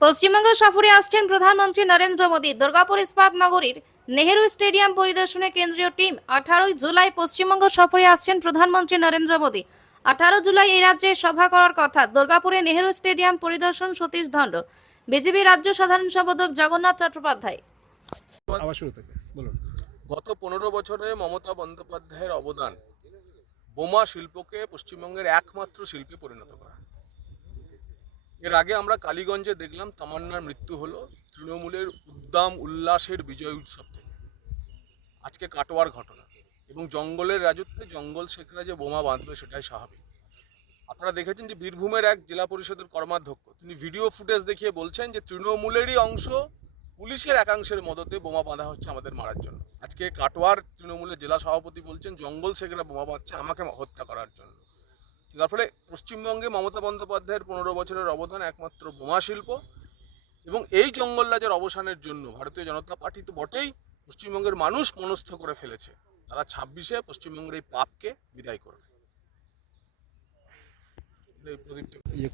পশ্চিমবঙ্গ সফরে আসছেন প্রধানমন্ত্রী নরেন্দ্র মোদী। দুর্গাপুর ইস্পাত নগরীর নেহেরু স্টেডিয়াম পরিদর্শনে কেন্দ্রীয় টিম। 18 জুলাই পশ্চিমবঙ্গ সফরে আসছেন প্রধানমন্ত্রী নরেন্দ্র মোদী। 18 জুলাই এই রাজ্যে সভা করার কথা। দুর্গাপুরে নেহেরু স্টেডিয়াম পরিদর্শন সতীশ ধণ্ড, বিজেপি রাজ্য সাধারণ সম্পাদক জগন্নাথ চট্টোপাধ্যায়। আবার শুরু থেকে বলুন। গত 15 বছরে মমতা বন্দ্যোপাধ্যায়ের অবদান বোমা শিল্পকে পশ্চিমবঙ্গের একমাত্র শিল্পে পরিণত করা। এর আগে আমরা কালীগঞ্জে দেখলাম তামান্নার মৃত্যু হলো তৃণমূলের উদ্দাম উল্লাসের বিজয় উৎসব থেকে। আজকে কাটোয়ার ঘটনা এবং জঙ্গলের রাজত্বে জঙ্গল শেখরা যে বোমা বাঁধবে সেটাই স্বাভাবিক। আপনারা দেখেছেন যে বীরভূমের এক জেলা পরিষদের কর্মাধ্যক্ষ তিনি ভিডিও ফুটেজ দেখিয়ে বলছেন যে তৃণমূলেরই অংশ পুলিশের একাংশের মদতে বোমা বাঁধা হচ্ছে আমাদের মারার জন্য। আজকে কাটোয়ার তৃণমূলের জেলা সভাপতি বলছেন জঙ্গল শেখরা বোমা বাঁধছে আমাকে হত্যা করার জন্য। যার ফলে পশ্চিমবঙ্গে মমতা বন্দ্যোপাধ্যায়ের 15 বছরের অবদান একমাত্র বোমা শিল্প এবং এই জঙ্গলরাজের অবসানের জন্য ভারতীয় জনতা পার্টি তো বটেই, পশ্চিমবঙ্গের মানুষ মনস্থ করে ফেলেছে তারা 26-এ পশ্চিমবঙ্গের এই পাপকে বিদায় করবে।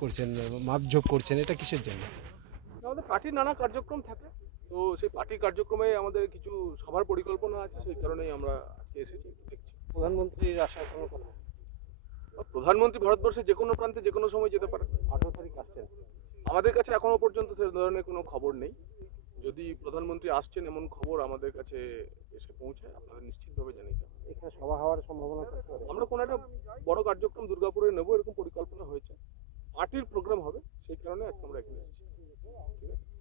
করছেন, মাপঝোপ করছেন, এটা কিসের জন্য? আমাদের পার্টির নানা কার্যক্রম থাকে, তো সেই পার্টির কার্যক্রমে আমাদের কিছু সভার পরিকল্পনা আছে, সেই কারণেই আমরা আজকে এসেছি। দেখছি প্রধানমন্ত্রীর আসার কোনো কথা? প্রধানমন্ত্রী ভারতবর্ষের যে কোনো প্রান্তে যে কোনো সময় যেতে পারে। 18 তারিখ আসছেন। আমাদের কাছে এখনো পর্যন্ত সে ধরনের কোনো খবর নেই। যদি প্রধানমন্ত্রী আসছেন এমন খবর আমাদের কাছে এসে পৌঁছায় আপনাদের নিশ্চিতভাবে জানিয়ে দেবো। এখানে সভা হওয়ার সম্ভাবনা থাকতে পারে। আমরা কোনো একটা বড় কার্যক্রম দুর্গাপুরে নেবো এরকম পরিকল্পনা হয়েছে, পার্টির প্রোগ্রাম হবে, সেই কারণে আজকে আমরা এখানে এসেছি। ঠিক আছে।